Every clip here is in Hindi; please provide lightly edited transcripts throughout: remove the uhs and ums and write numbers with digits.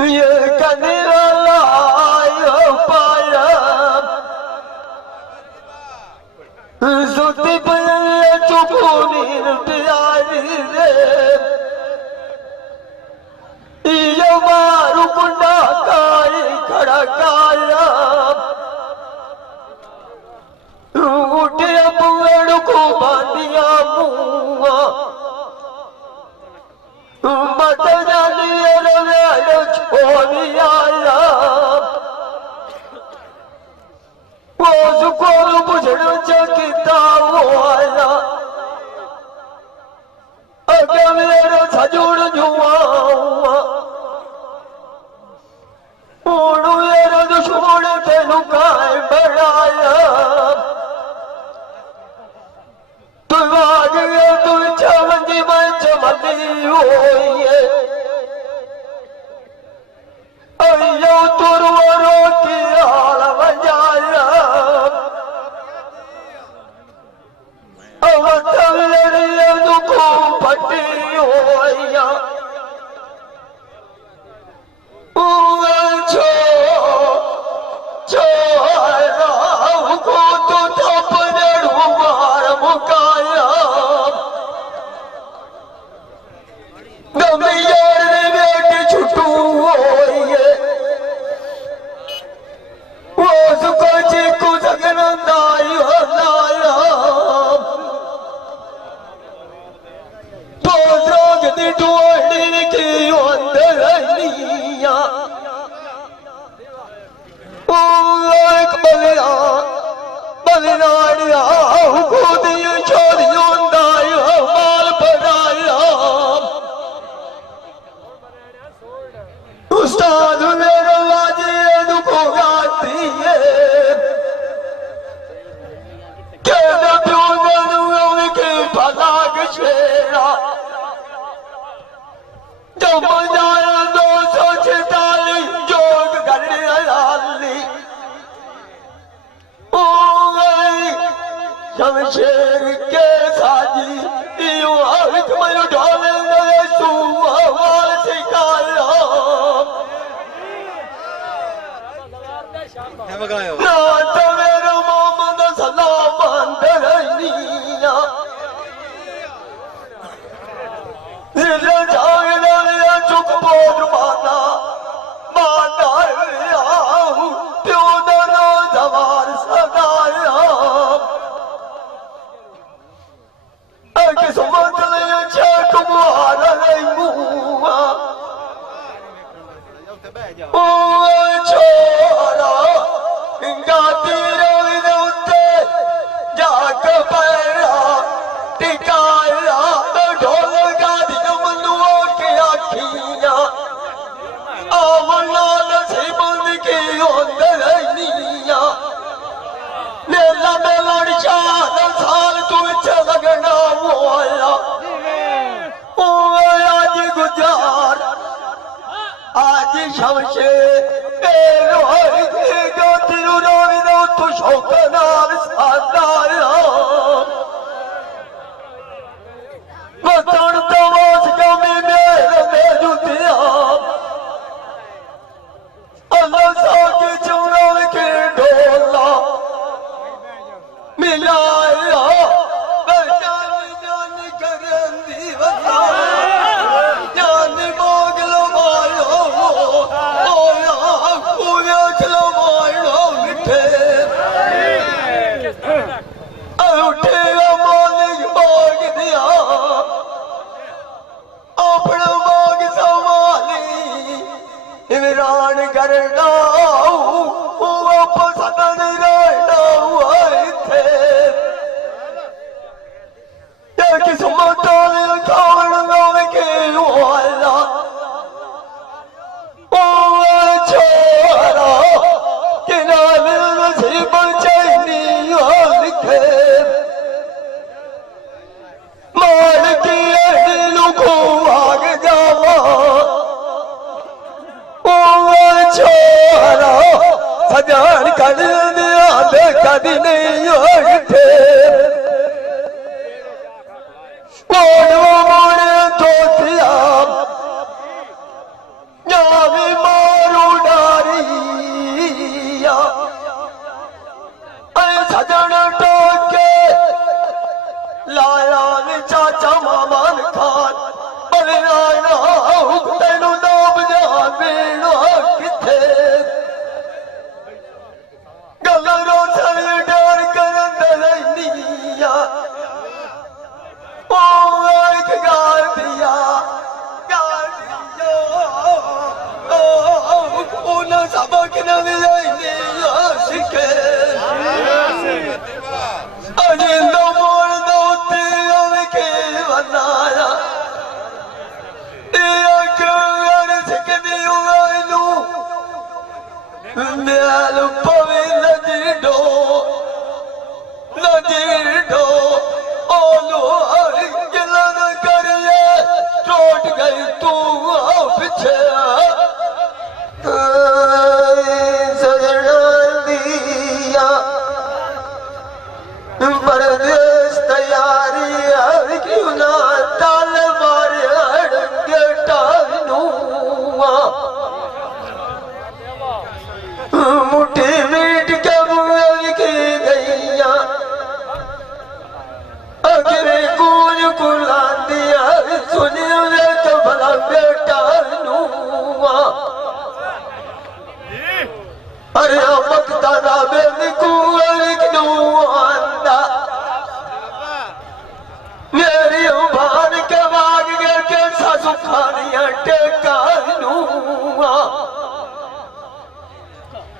ये कने लायो पाया सुती पले चुपूनी प्यारी रे ये मारू कुंडा काई खड़ा काया उठे पुएड़ को बांधिया मुआ मत जानिए रवेड़ छोड़ी आया वो सुकोल बुझड़ चकिता आया अगे मेरे सजुड़ जुआ ओड़ू मेरे दुश्मन तेनु काय बढ़ाया तू आग गया तू चमंदी मैं चमंदी होई अयो तुरवरो की हाल बजाया अवतल रे दुखो पट्टी होया छो छो राहु को तो थपने ढूंढ मुकाया गमियार ने बेटी छुटू होइए वो सुको चीकू सगन दाई हो लाया तो रोग दी डोली की अंदर लिया ओ एक बलिया बलियाड़िया खुद छोड़ियों दाई माल बनाया उस्ताद मेरा वाजे दुखो गाती है के न प्यों के फलाग शेरा जब बजाया 246 जोग करने आली ओ शमशेर के साजी यूं हाथ में ढोले गए सुवाल सिखाया ना तो मेरा मोहम्मद सलाम अंदरनिया दिल जाग लिया चुप बोल माना माना प्यो दनो जवार सदाया किस्मत ले छे तुम्हारा मुआ ओ छोरा गाती रवि उत्ते जाग पैरा टिकाया ढोल गादी मनुआ के आखिया आवला नसीबन की अंदर निया मेला मेला चाल साल तू लगना मोया ओ आज गुजार आज शमशे तिरु रोविदो तू शौक नाल सादाया वतन तो वास कमी मेरे में जुतिया अल्लाह सा के चुनाव के ढोला मिलाया बचान जान करंदी बता जान मोगलो मायो ओया पूरे चलो मायो मिठे उठे मालिक मांग दिया अपना मांग संभाली इमरान करना वापस नहीं रहना हुआ थे किस्मत खान गावे के वाला ओ छोरा कि नाल नसीब चैनी लिखे मार की लुको आग जावा ओ छोरा सजान कर दिया कदी नहीं उठे मोड़ मोड़ तो दिया जावी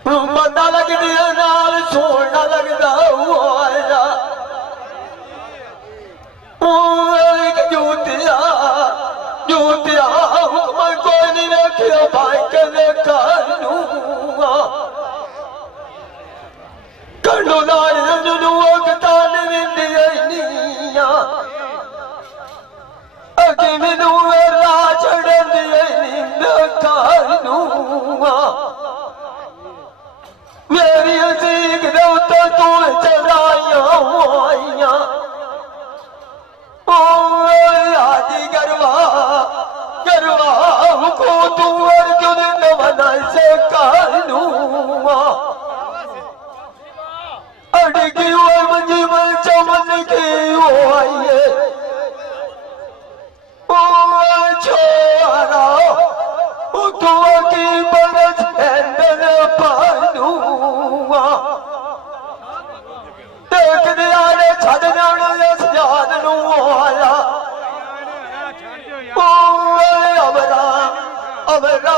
बंदा लगदी नाल सोना लगदा हुआ जूतिया जूतिया हुक्म कोई नहीं रखियो भाई कदे कानूआ कंडो नारी वक्ता निया अगे मैनू राह छड़न कानूआ मेरी अजीक दे उत्ते तू चलाइया आइया आदि गरवा गरवा को तू अर्जुन न बना से कानूआ अड़की हुए मंजी मल चमन की आइए ओ छोरा तू की बरस हैंदन पानूआ देख दिया ने छड़ जान इस याद नू आया अमरा अमरा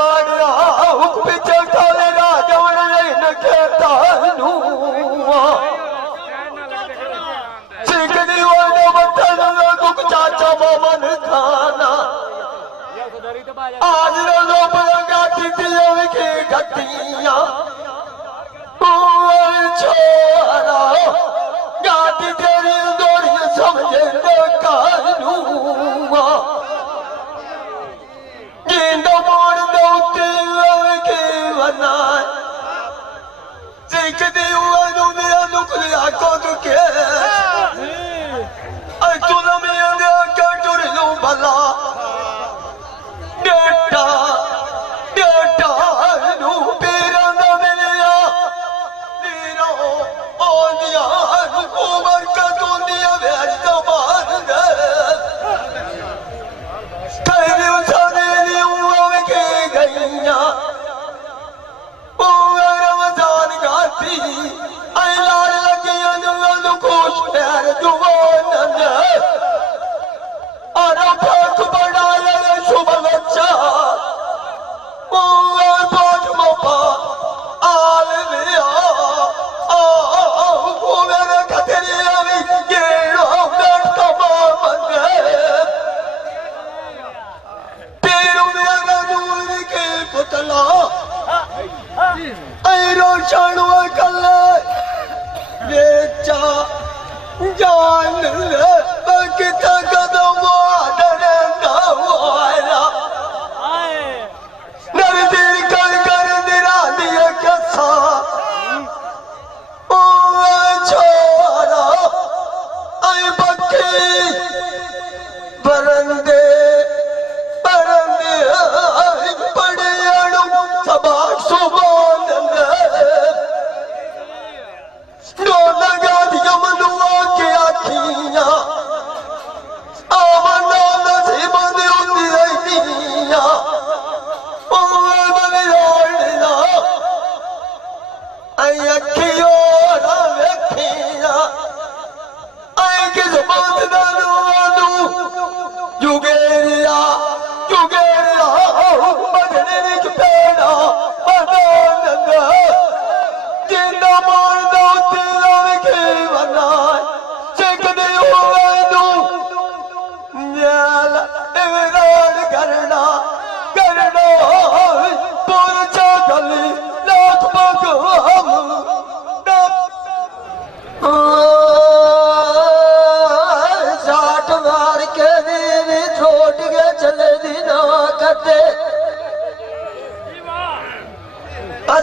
हुक्म चले राजवन न कहता नूआ सिख दीवाने बटन दुख चाचा मोमन खाना आज रो पलंगा टिटिया के घटिया छोरा गाती तेरी दौड़ी समझे कानूआ गेंदा मोड़ दौते के बना सिख दी हुआ दुनिया नुकलिया को दुखे तू न मेरे कटोर लो भला डेटा डेटा नू पेरा न मिलिया नीरो ओनिया को बरका दुनिया वेच तो बाहर दे कहीं उठाने ली उम्र के गईया ओ रमजान गाती आई लाल लगी अंजल खुश प्यार जुबान दे और फर्क बड़ा लगे शुभ बच्चा ओ पाठ मोपा आल लिया ओ मेरे खतरे अभी गेड़ो गट्टा मंगे तेरू मेरा दूर के पुतला ऐ रोशन कल बेचा जान ले कितना कदम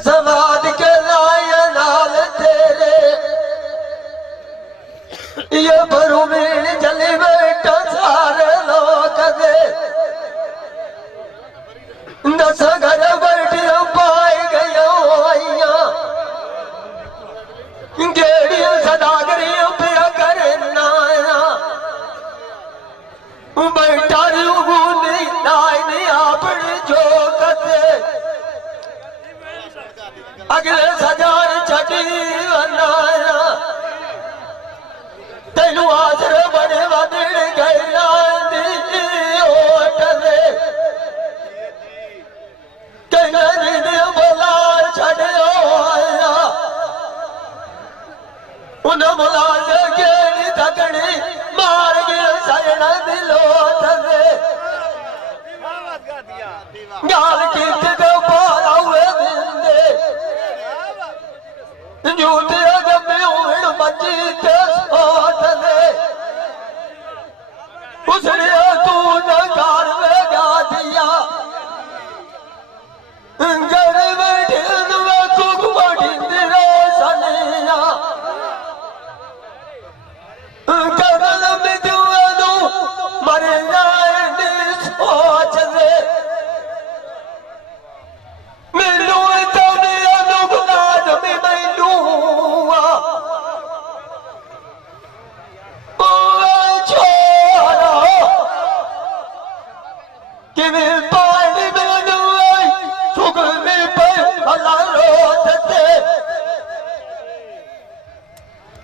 समाज के लाए नाल तेरे ये भरू मीण जली बैठा सारे लोग दे दस घर बैठ पाए गया ਜੂਤੇ ਜੰਮੇ ਹੋਣ ਮੰਜੀ ਤੇ ਸੋਟ ਨੇ ਉਸਨੇ ਤੂੰ ਨਾ ਘਰ ਵੇ ਗਾ ਦਿਆ ਗੜੇ ਬੈਠੇ ਨੂੰ ਤੂੰ ਘੜੀ ਤੇਰੇ ਸਨੀਆ ਕਦਲ ਮਿੱਦੂਆਂ ਨੂੰ ਮਰ ਜਾਏ ਨੀ ਸੋਚ ਦੇ ਮੈਨੂੰ ਤਾਂ ਮੇਰਾ ਦੁਖਦਾ ਜਮੀ ਮੈਨੂੰ ਆ ਓਏ ਛੋੜਾ ਕਿਵੇਂ ਪਾਣੀ ਮੈਨੂੰ ਆਈ ਸੁਗਮੀ ਪਈ ਹਲਾ ਰੋਤ ਤੇ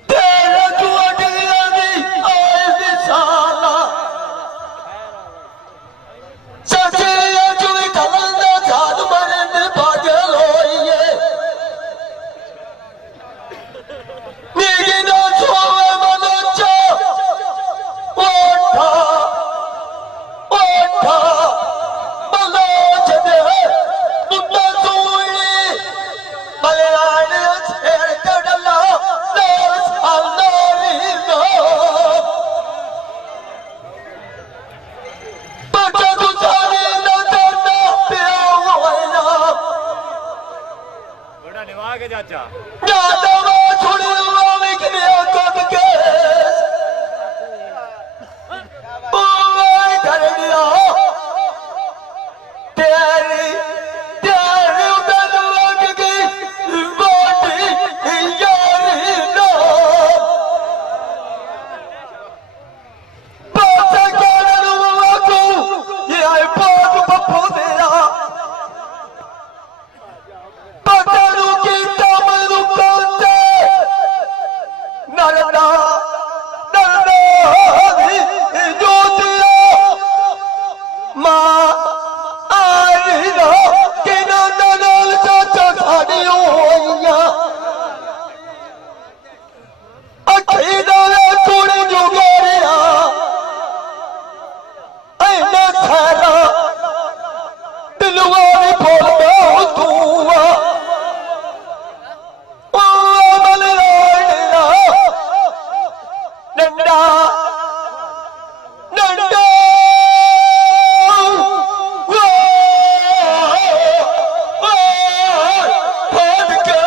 ਤੇਰਾ ਜੁਆਡੀਆਂ ਦੀ ਆਏ ਵਿਸਾਲਾ ਸੱਚੇ ਜੁਈ ਕਲੰਦਾ ਜਾਦ ਮਰਨ ਪਾਗਲ ਹੋਈਏ ਨੀਗੀ ਨਾ ਛੋਵੇ ਮਨੋਚਾ ਓਠਾ ਓਠਾ ਮਨੋਚ ਦੇ ਮੁੰਡਾ ਸੂਈ ਮਲਿਆਣ ਛੇੜ ਕੜਲਾ ਲੋਰ ਸਾਲੋਰੀ ਨੋ ਬੱਚਾ ਤੂੰ ਸਾਰੀ ਨਾ ਕਰਨਾ ਪਿਆ ਹੋਇਆ ਬੜਾ ਨਿਵਾ ਕੇ ਚਾਚਾ ਜਾਦਵਾ ਛੁੜਵਾ ਵਿਖਰਿਆ ਕੱਢ ਕੇ ਓਏ ਕਰੜਿਆ ਤੇਰੀ ਤੇਰੀ ਮੈਨੂੰ ਲੱਗ ਗਈ ਬਾਟੀ ਯਾਰੀ ਨਾ ਪਾਸੇ ਕਰਨ ਨੂੰ ਆਕੂ ਇਹ ਆਏ ਪਾਕ ਪੱਪੂ ਤੇਰਾ ਪਤਾ ਨੂੰ ਕੀਤਾ ਮੈਨੂੰ ਕਾਂਤੇ ਨਰਦਾ ਦੀ ਜੋਤਿਆ ਮਾਂ ਆਈ ਨਾ ਕਿਨਾਂ ਨਾਲ ਚਾਚਾ ਸਾਡੀ ਹੋਈਆਂ ਅੱਖੀ ਦਾ ਕੁੜੀ ਜੁਗਾਰਿਆ ਐਨਾ ਸਾਰਾ ਦਿਲਵਾ ਵੀ ਬੋਲਦਾ ਤੂੰ ਆ ਓ ਮਨ ਲੋੜਨਾ ਨੰਡਾ ਨੰਡਾ ਫੋੜ ਕੇ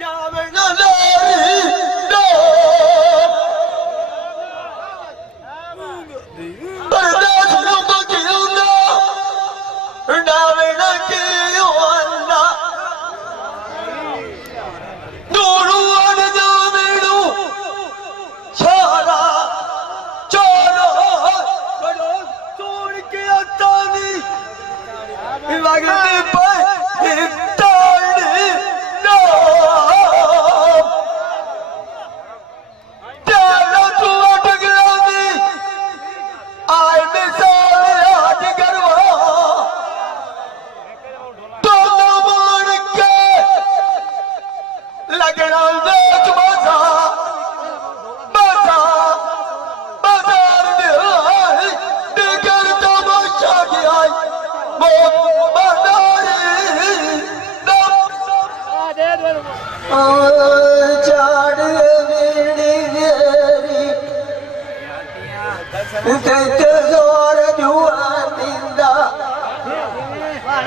ਜਾਵੇ ਨਾ ਲੋਰੀ ਨੋ ਪਰਦਾਸ ਨੂੰ ਬਕਿਉਂਦਾ ਨਾਵੇ ਨਾ ਕੀ ਹੋਣਾ ਨੂਰੂ ਅਨ ਜਾਵੇੜੂ ਸਾਰਾ ਚੋਰੋ ਕੜੋ ਤੋੜ ਕੇ ਆਤਾਨੀ ਵਗਦੀ ਪਈ ਤਾੜੀ ਨਾ ਤੇਰਾ ਤੂੰ ਅਟਕ ਲਾਦੀ ਆਏ ਮਿਸਾਲ ਅੱਜ ਕਰਵਾ ਤੋਲਾ ਮਾਰ ਕੇ ਲੱਗਣਾ ਵੇਚ ਬਾਜ਼ਾ ਬਾਜ਼ਾਰ ਦੇ ਹਾਈ ਤੇ ਕਰ ਤਮਾਸ਼ਾ ਗਿਆ ਮੋਤ ਬਦਾਰੀ ਆ ਦੇ ਦੇ ਚਾੜ ਵੀੜੀ ਵੇਰੀ ਤੇ ਜ਼ੋਰ ਜੁਆਨੀ ਦਾ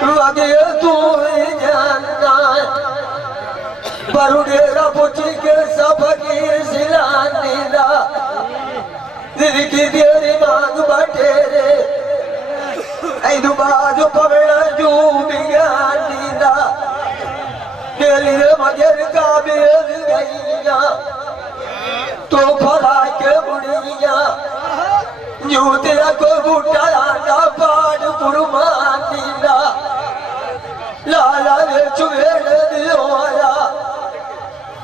ਵਗੇ ਤੂੰ ਹੀ ਜਾਨਦਾ ਪਰੁੜੇਰਾ ਪੁੱਛ ਕੇ ਸਭ ਫਕੀਰ ਸਿਲਾਨੀ ਦਾ ਦਿਲ ਕੀ ਤੇਰੀ ਮੰਗ ਬਟੇਰੇ ਐਨੂੰ ਬਾਜ ਪਵਣਾ ਜੂ ਬਿਗਾਨੀ ਦਾ ਤੇਰੀ ਮਗਰ ਕਾਬਿਲ ਗਈਆਂ ਤੋ ਫਲਾ ਕੇ ਬੁੜੀਆਂ ਜੂ ਤੇਰਾ ਕੋਈ ਬੂਟਾ ਆਂਦਾ ਪਾੜ ਕੁਰਬਾਨੀ ਦਾ ਲਾਲਾ ਵਿੱਚ ਵੇੜ ਦੀ ਹੋਇਆ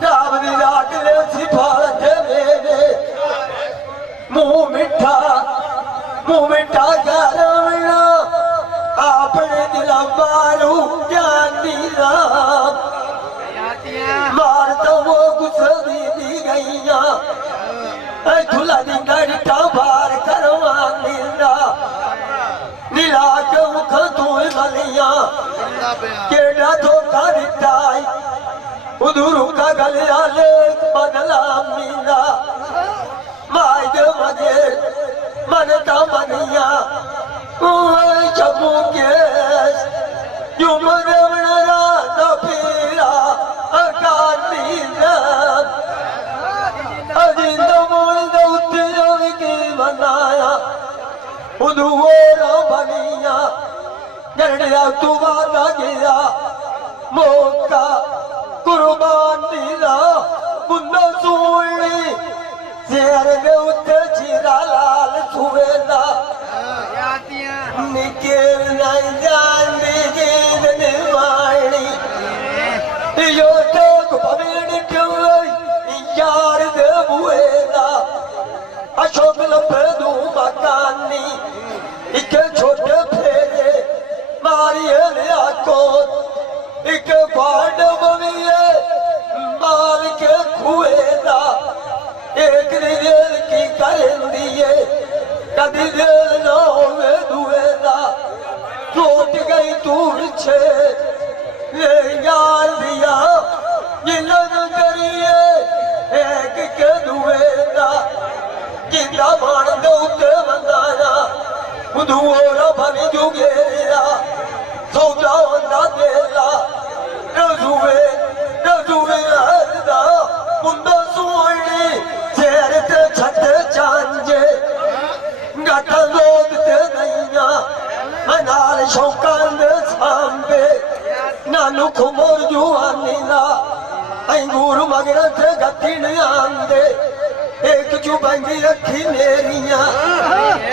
ਨਾਮ ਦੀ ਰਾਤ ਲੈ ਸਿਫਾਲ ਤੇ ਮੇਰੇ ਮੂੰਹ ਮਿੱਠਾ ਕਰਵਣਾ ਆਪਣੇ ਦਿਲਾਂ ਮਾਰੂ ਜਾਨੀ ਰਾਮ ਮਾਰ ਤਾਂ ਉਹ ਗੁੱਸੇ ਦੀ ਗਈਆਂ ਐ ਧੁਲਾ ਦੀ ਗੜਟਾ ਬਾਰ ਕਰਵਾਨੀ ਦਾ ਨੀਲਾ ਕੇ ਮੁਖ ਤੂੰ ਮਲੀਆਂ ਕਿਹੜਾ ਧੋਖਾ ਦਿੱਤਾ उधुरु का गलियाले बनला मीना माइद मजे मनता मनिया ओए जम्मू के युमरवणरा नफीरा अकाली नाम अजिंद मोइद उत्तरव की मनाया उधुओरा बनिया गरड़िया तुवादा गया मौका कुर्बान दीदा मुन्ना सोनी शेर ने उत्ते चीरा लाल छुएदा निकेर नहीं जान दीद निवाणी यो तो भवेड़ क्यों यार दे बुएदा अशोक लपे दू मकानी इके छोटे फेरे मारिए लिया को एक बाड़ बविए माल के खुएदा एक दिल की करेंदिए कभी दिल न होवे दुएदा टूट गई दूर छे ये यार दिया ये लग करिए एक के दुएदा जिंदा मान दो ते मंदाना उधुओरा भनी जुगेरा सौदा वंदा देला रजुवे हरदा मुंडा सुवणी शेर ते छत चांजे गाटा लोग ते नैया मनाल शौकान दे सांबे नानू खुमोर जुआनी ना अंगूर मगर ते गतिन आंदे एक जुबंगी रखी मेरिया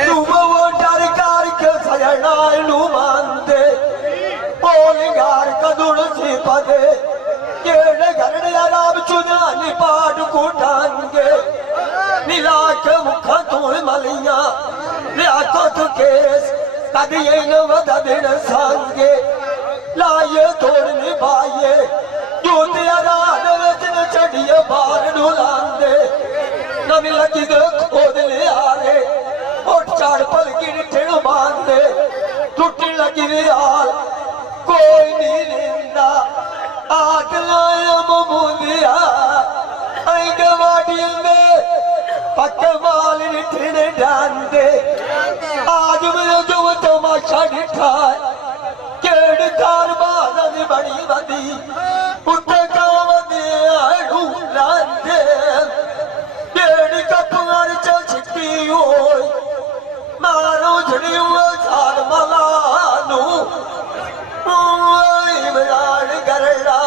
तू वो डर कार के सजना लू मानदे पोलिंगार कदुड़ सी पदे केड़े घरड़े आराम चुनानी पाट कुटांगे नीला के मुखा तू मलिया लिया तो केस कदी न वदा दिन सांगे लाये तोड़ने बाये जूते आराध वचन चढ़िए बार ढुलांदे नवी लगी दे खोद ले आरे उठ चाड़ पल की ठेड़ बांधे टूटी लगी रे हाल कोई नहीं लेंदा आग लाया ममूलिया आई गवाड़ी में पक्के माल ठेड़े डांदे आज मेरे जो तमाशा दिखा केड़ कार बाजा दी बड़ी बदी उत्ते काम दे आड़ू लांदे केड़ कपुआर छिपी होई मारो झड़ी हुआ साल मलानू इमरान करना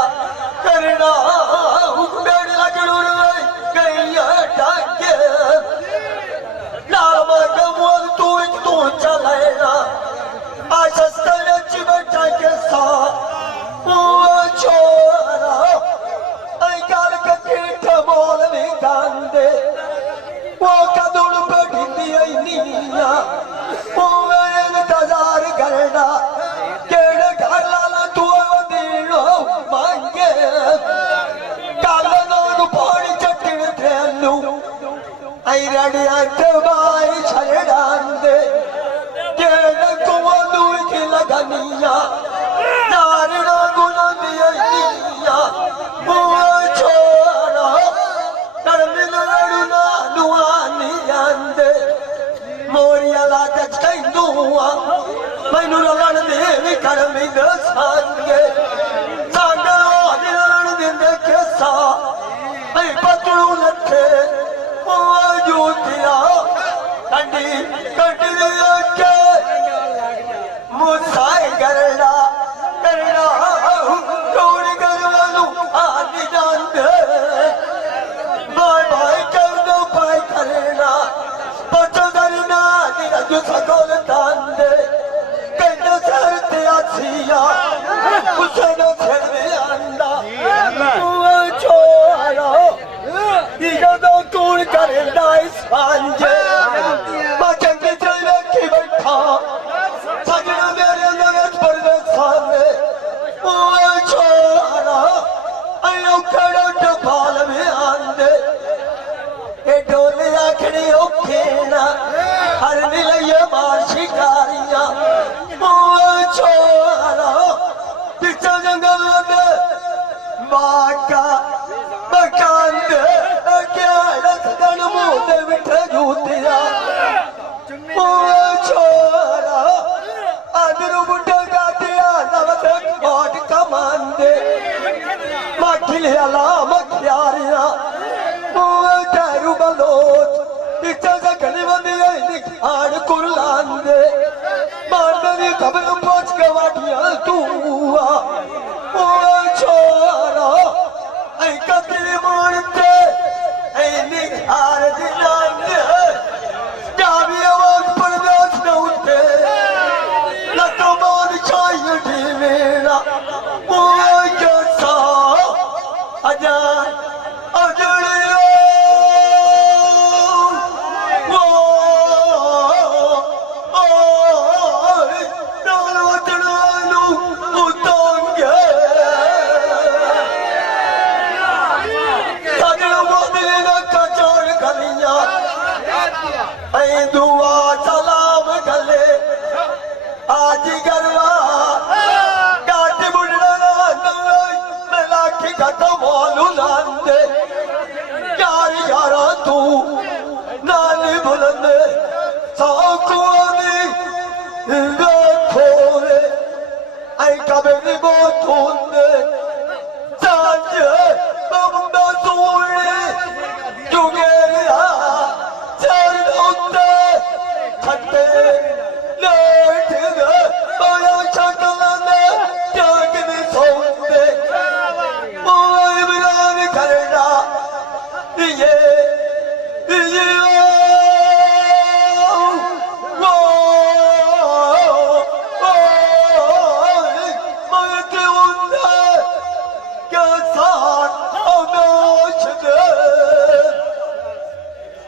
करना हुक्में लगड़ू गई डाके नाम कमोल तू चलेना आशस्तर चिमटा के साथ छोरा गाल ककीठ मोल भी गांदे वो कदुड़ पे ढिंदी नीया वो इंतजार करना केड़े घर लाला तू दीनो मांगे काल नोग पानी चट्टिन थेलू आई रड़िया बाई छड़ांदे केड़े कुआ दूर की लगनिया नारना गुना दिया वो छोरा तरमिल लड़ना नुआनी आंदे मोरिया लाता चंदुआ मैनू लड़न दे करमी दे सांगे सांगे ओदी लड़न दिंदे केसा ऐ पतलू लथे ओ जूतिया कंडी कंडी दे के मुसाई करना करना टोड़ी करवालू आदि जानदे बाय बाय कर दो बाय करना पतो करना तेरा जो सकोल तांदे कहते सर ते आसिया उसे न फिर में आंदा वो छोरा ये तो कौन करना इस सांझे बचन के चले की बैठा सजना मेरे नगद पर दे सामने वो छोरा अयो कड़ो टपाल में आंदे ए डोले आखड़ी ओखेना हर मिलये मार शिकारियां वो छोरा पिछा जंगल में वाका मकान दे क्या रखन मुंह दे बिठे जूतिया ओ छोरा अदरू बुढ़ा गातिया नवत कोट कमान दे मखिलियाला मखियारिया ओ तेरू बलोच इच्छा से गली बंदी है निखाड़ कुरलान दे मारने खबर पहुंच के वाटिया तू ओ छोरा ऐ कतरी मारते ऐ निखार दिलान दे जावी आवाज पर नाच न उठे लतो मान चाहिए ढीमेरा ओ जैसा अजा अजड़ियो दुआ सलाम गले आज गरवा गाटी बुढ़ना मैं लाखी का तो बोलू लांदे यार यारा तू नानी बुलंदे साकुआनी थोड़े आई कबरी बो थोंदे सांझे बंदा सोने जुगेरिया खट्टे लेट गए आया शक्लाने जाग भी सोते ओ इमरान करना ये वो मैं के उन्हें क्या साथ अनाश दे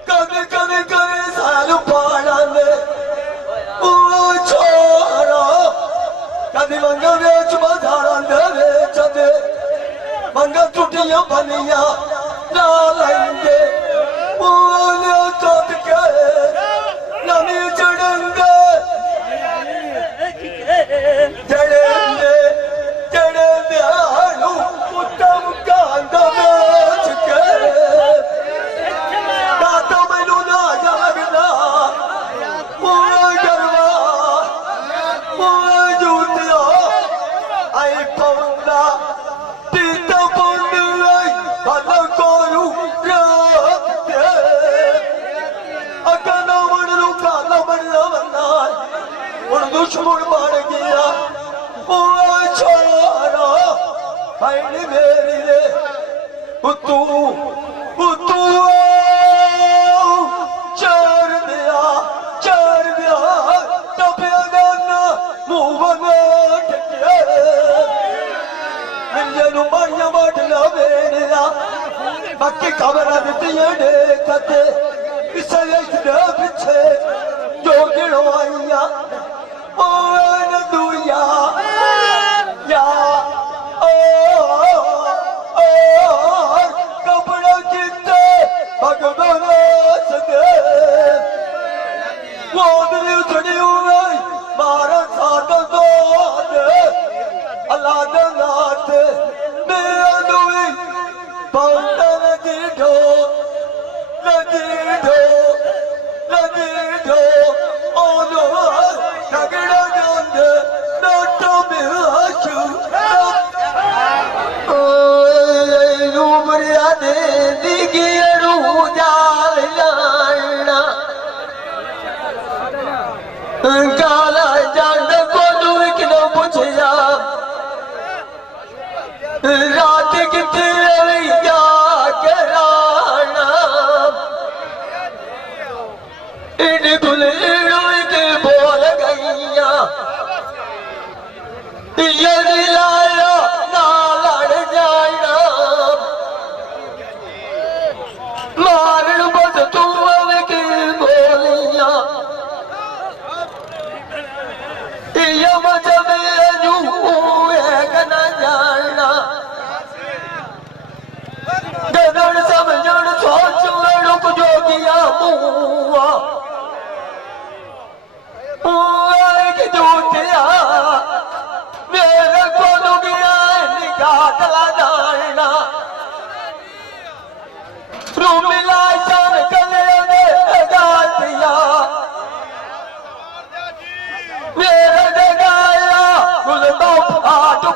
कभी कभी कभी सालू पाना दे ओ छोरा कभी मंगा बेच बाजारा दे बेच दे मंगा टूटियां बनिया ला लेंगे ओ ले चोट के नमी चढ़ेंगे चढ़ेंगे आलू उत्तम कांदा बेच के दुश्मन बन गया ओ छोरा भाई मेरी रे तू चार दिया तपिया गाना मुंह बना टिके मिलनू मारिया बाटला मेरा बाकी खबर दित्तियां ने कते इस पिछे जो गिड़वाइया ओ नदुया या ओ कपड़ा किते भगवान सदे वो दिल छड़ी हुए मारा सादा दो अल्लाह दे नाथ मेरा दुई बंदा लगी ढो ओ नो तगड़ा जान नाटो में आशू ओ रूबरिया दे दिगी रू जाल लाना काला जान को तू किनो पूछया रात किथे रहिया कराना इन गुलेड़ो के बोल गईया यदि लाया ना लड़ जाना मारण बस तू के बोलिया यम जब जू है न जाना गगन समझण सोच रुक जो किया मुआ की जूतिया मेरे को गया निकाला जाना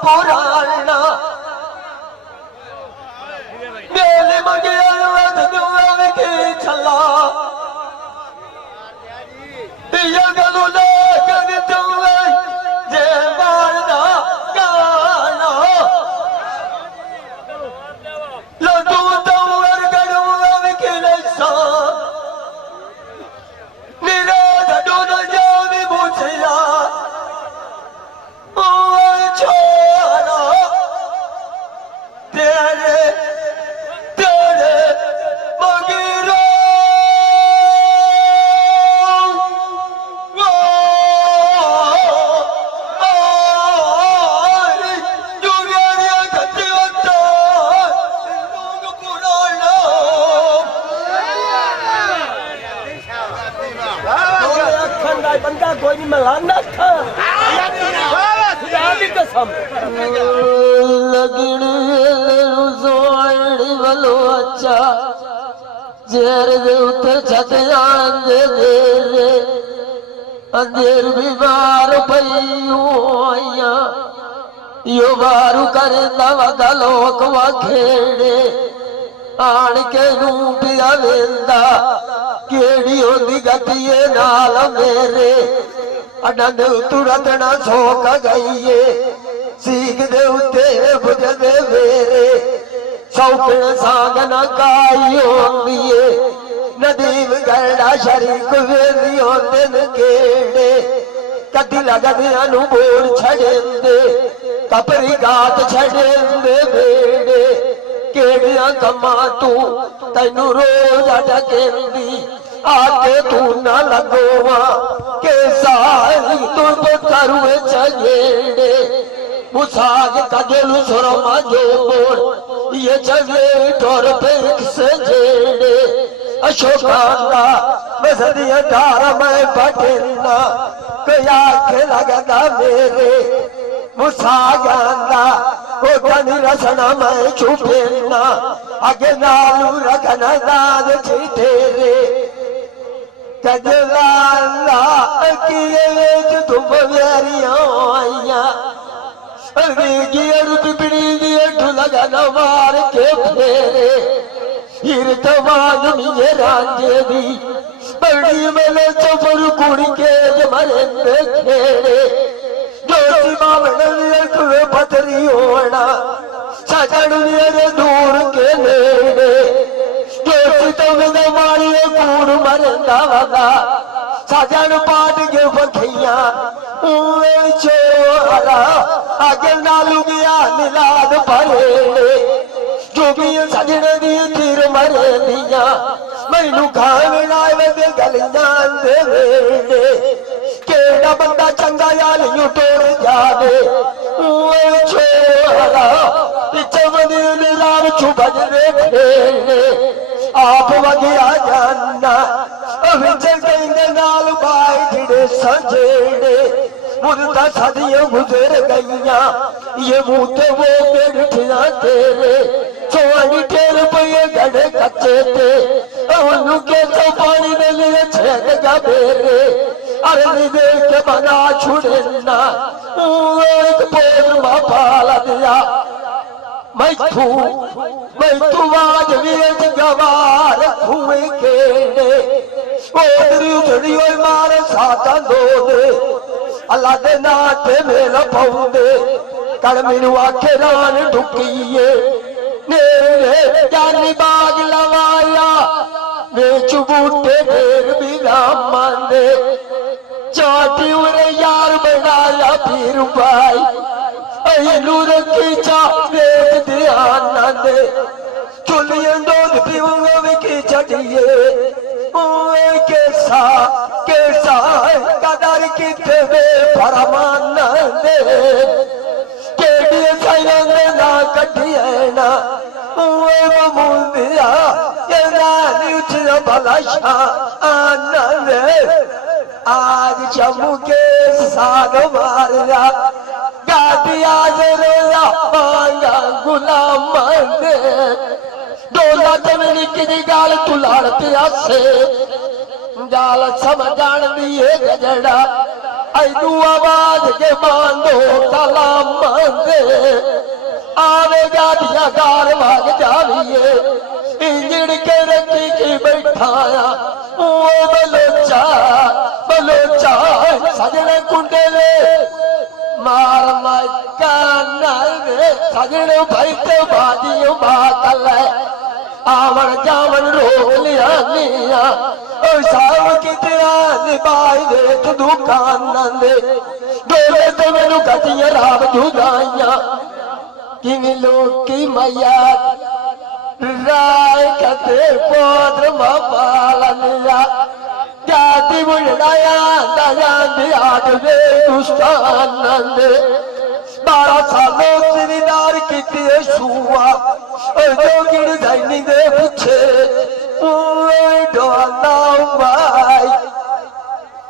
पुराना मेले मंगिया दुआ के छला दिया गलू कर दुआ जे मारना गाना लड्डू दौर गड़ुआ के लसा मेरा गड्डू न जावे मुझला छोरा तेरे तेरे मगरो जुरिया गति होता लोग पुराना खंडा बंदा कोई नहीं मलाना था कसम लगन वालो अच्छा जेर दे उत्ते छत जान दे मेरे अंधेर बीमार पई होया यो बारू करदा वदा लोक वखेड़े आण के नू पिया वेंदा केड़ी होंदी गतिए नाल मेरे अडन तुरत न सोक गईए सीख दे उत्ते बुझदे मेरे सौकण सांग न काई होंदिए नदीम गरड़ा शरीक वेंदी होंदे न केड़े कदी लगदियां नु बोल छड़ेंदे कपरी गात छड़ेंदे बेड़े केड़ियां कम्मा तू तैनू रोज अटकेंदी आके तू न लगोवा के सारी तुम करुए चलेड़े मुसाग कदलू सुरमा जो बोल ये चले ठोर पे से जेड़े अशोकांदा बसदिया धारा मैं पटेना कया के लगदा मेरे मुसागांदा ओ धनी रसना मैं छुपेना आगे नालू रखना दाद छिटेरे कजला किए तुम वेरियां आइया गियर पिपड़ी दिए ठुलगा मार के फेरे हिर तवाग मिये रांझे दी बड़ी मेले चुपर कुड़ी के मरे खेड़े जोशी बावण कुए पथरी होना सजन मेरे दूर के नेड़े जोशी तो मेरे मारिए कूड़ मरदा वदा सजन पाट के बखिया छोरा आगे नालू गया मिलाद परेड़े जो भी सजने दी तीर मरे दिया मैनू खाना वे गलियां दे वेड़े केड़ा बंदा चंगा यालियों टोर जावे छोरा पिछे बदल राम छू बजने खेड़े आप वगया जाना कहते नाल बाई जिड़े सजेड़े मुर्दा सदियों गुजर गईया ये मुँह वो बेठिया तेरे सोनी टेर पे गड़े कच्चे थे उन्हों के तो पानी में लिए छेड़गा मेरे अरे देख के बना छुड़ना एक पोर पाला दिया मैं तू आज वीर गवार खुए केड़े ओदरी उधड़ी ओए मारे साता दो दे अल्लाह दे नाते मेरा पौंदे कल मैनू आखे रान ढुकीए मेरे जानी बाग लवाया बेच बूटे ढेर भी राम मांदे चाटी उरे यार बनाया पीर भाई नूर की चाहे ध्यान दे चुलियन दूध पीऊंगा विकी चढ़िए कैसा कदर की थे फरमान दे केड़ी सैन ना कटिए ना मुंदिया ये नीच भला आनंद आज जम्मू के साग मारिया गादिया रोया मांगा गुलाम दे डोला जमीन की गाल तुलाड़ प्यासे गाल समझान दिए गजड़ा ऐनू आवाज के बांधो ताला मंदे आवेगा दिया गार भाग जाविए इंजड़ के रखी की बैठाया वो बलोचा बलोचा सजने कुंडले मार मक्का नरे सजने भाई ते बादियों बातल आवन जावन रोक लिया निया साव कितना निभाई दे तू दुकान नंदे डोले तो मैनू गतियां राम जुदाइया किमी लोग की मैया राय कते पोत्र मापालनिया जाति बुढ़ाया दया दियाद दे दुष्टान नंदे 12 सालों जिमीदार की छुआ जो गिर जाइनी दे पूछे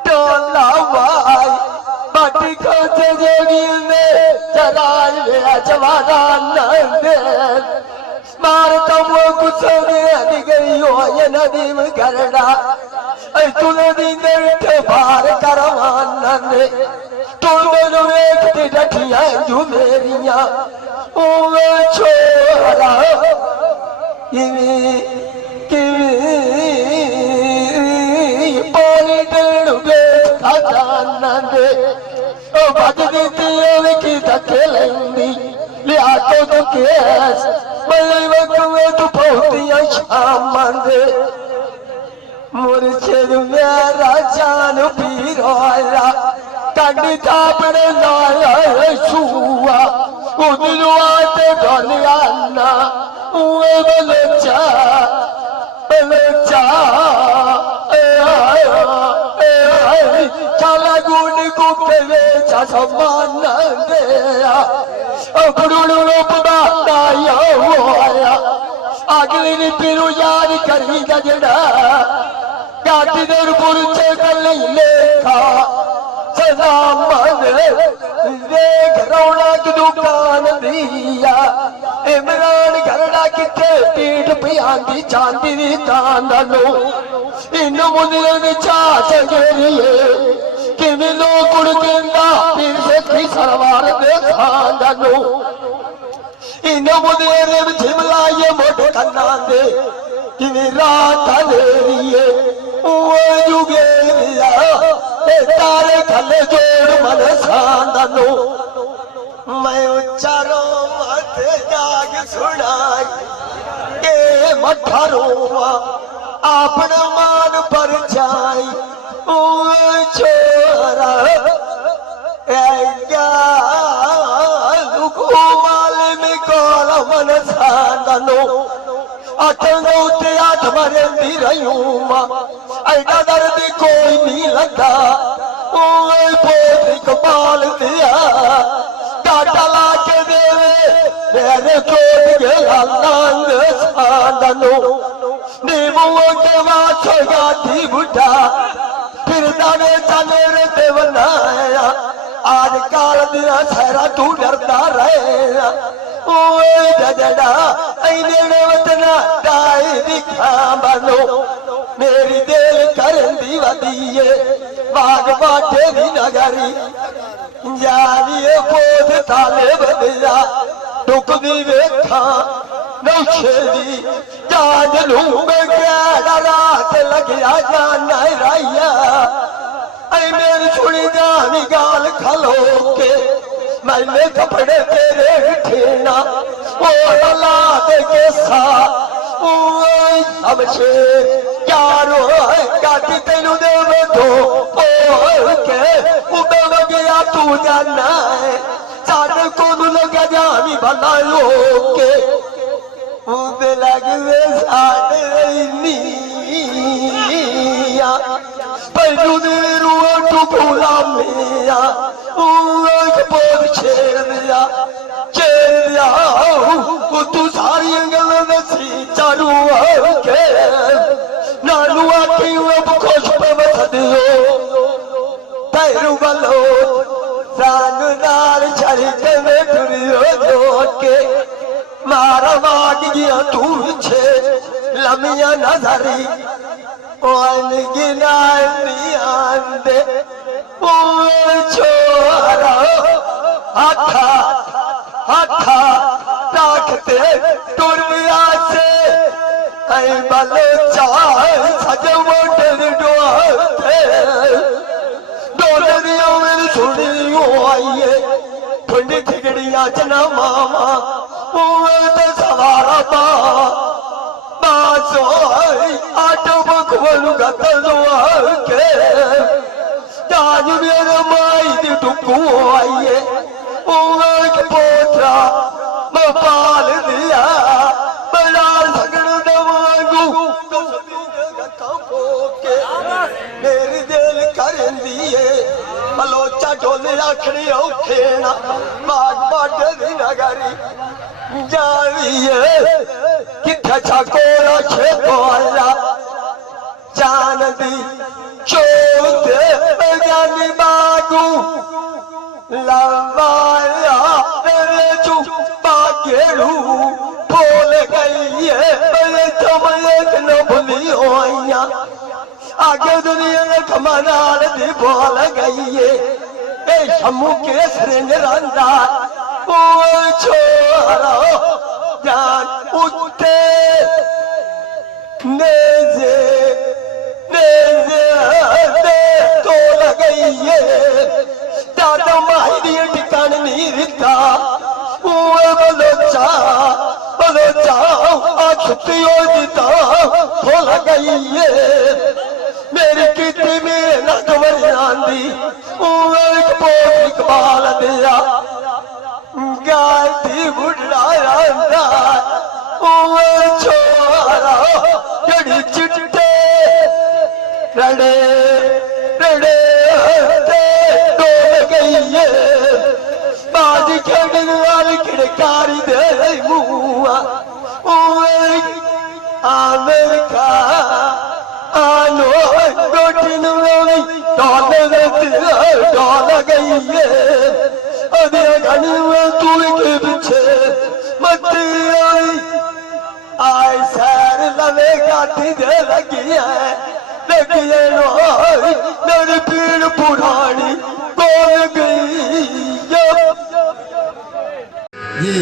डोला भाई बाटी खोते जोगी में चराज गया जवाना नंदे मार तुम कुछ नहीं गई हो ये नदी में गरड़ा तूने दी दे बार करवान नंदे तुम एक डठिया जो मेरिया ओवे छोरा पानी डे नंदे ओ बज दी की धके लेंदी लिया तो केस बल्ले वक्त में तू पहुंचिया शाम दे मुर्शिद मेरा जान पीर आया कंडी तापड़े लाया छुआ उदलू आते डोलियाना उए बलचा चला गुण को केवे समान दे बुड़ू पड़ा आया अगली नी पिरू याद करी गजड़ा गाटी देर पुरुषे कल लेखा सलाम देख रौनक दुकान दिया इमरान घरड़ा किथे पीठ पियांदी चांदी दी तांदलो इन मुंदे चाच गेरिए किवें लोग कुड़ देंदा पीर से की सरवार दे खांदलो इन मुंदे रे झिमलाए मोढे कन्ना दे किवें रात देरिए ओ जुगे दिया तारे खले जोड़ मन सांदलो मैं उच्चारो मत जाग सुनाई के मठारोवा अपना मान पर जाई ओ छोरा दुखो माल में कौल मन सांदलो अठनो ते आठ मरेंदी रयूमा ऐडा दर्द कोई नहीं लगा ओए पोती कमाल दिया काटा ला के देवे मेरे चोट गया लांग सांदलो नीमुओं के वाथ गाती बुढ़ा फिर दाने चले रे देवनाया आज काल दिया सहरा तू डरता रहेगा ओए जजड़ा ऐने वतना टाई दिखा बनो मेरी दिल करंदी वदीए बाग बाटे दी नगरी जानिए बोध ताले बदिया दुख दी वेखा नौशेदी जान लू में गया रात लगिया जाना राइया ऐ मेरी छुड़ी जानी गाल खलो के मैंने कपड़े तेरे ठेना ओ लला दे के सा ओ हमसे यारो काटी तेनू दे दो ओ के उबे गया तू जाना है सारे को लगा जानी भला लोके उबे लगे सारे नीया पैनू दे रुआ तू भूला मिया बहुत छेड़ दिया तू सारी गल दसी चारू के नानू आखी अब खुश पवत दियो पैरू बलो सानू नाल छड़ी के में टुरियो जोट के मारा माट गया तू छे लमिया नजरी ओन गिना नी आंदे ओ छोरा हाथा हाथा राखते टुरमिया से ऐ बलोचा सज मोटर डोलते डोलरिया में सुनियो आइए ठंडी ठिगड़िया जना मामा तो सवारा बासो आटो बखवलू गतलो के जान मेरे माई दी टुकू आइए के पोतरा मैं पाल दिया बड़ा सगड़ दवांगू मेरी दिल कर दिए बलोचा ढोले आखड़ी औखेना बाग बाडे दी नगरी जाविए किथे छकोरा छेतोला जान दी चोते ज्ञानी बागू लवाया तेरे चुपा गेड़ू बोल गई है मेरे चमये न भूली होइया आगे दुनिया ने कमनाल दी बोल गई है ए शमू के सरेंज रंदा ओ छोरा जान उठे नेजे नेजे दे तो लगई है दादा माही ठिकान नहीं रिता बलोचा बलोचा आ छुट्टी हो जीता तो लगई है मेरी किती में न कमर आंदी एक पोत इकबाल दिया गाय दी बुढ़ा आंदा छोरा जड़ी चिट्टे रड़े रड़े डोल गई है बाजी खेड़न वाली खिड़कारी दे मुआ अमेरिका आनो गोटिन डोल गई है अभी घनी में तू के पीछे मत आई आय सैर लवे गाती दे लगी है लगिए मेरी पीड़ पुरानी बोल गई ये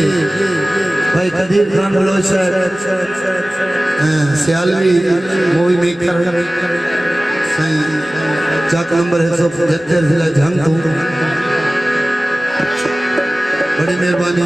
भाई कदीर खान बलोचर सियालवी मूवी मेकर सही चाक नंबर है 175 जिला झांगू बड़ी मेहरबानी।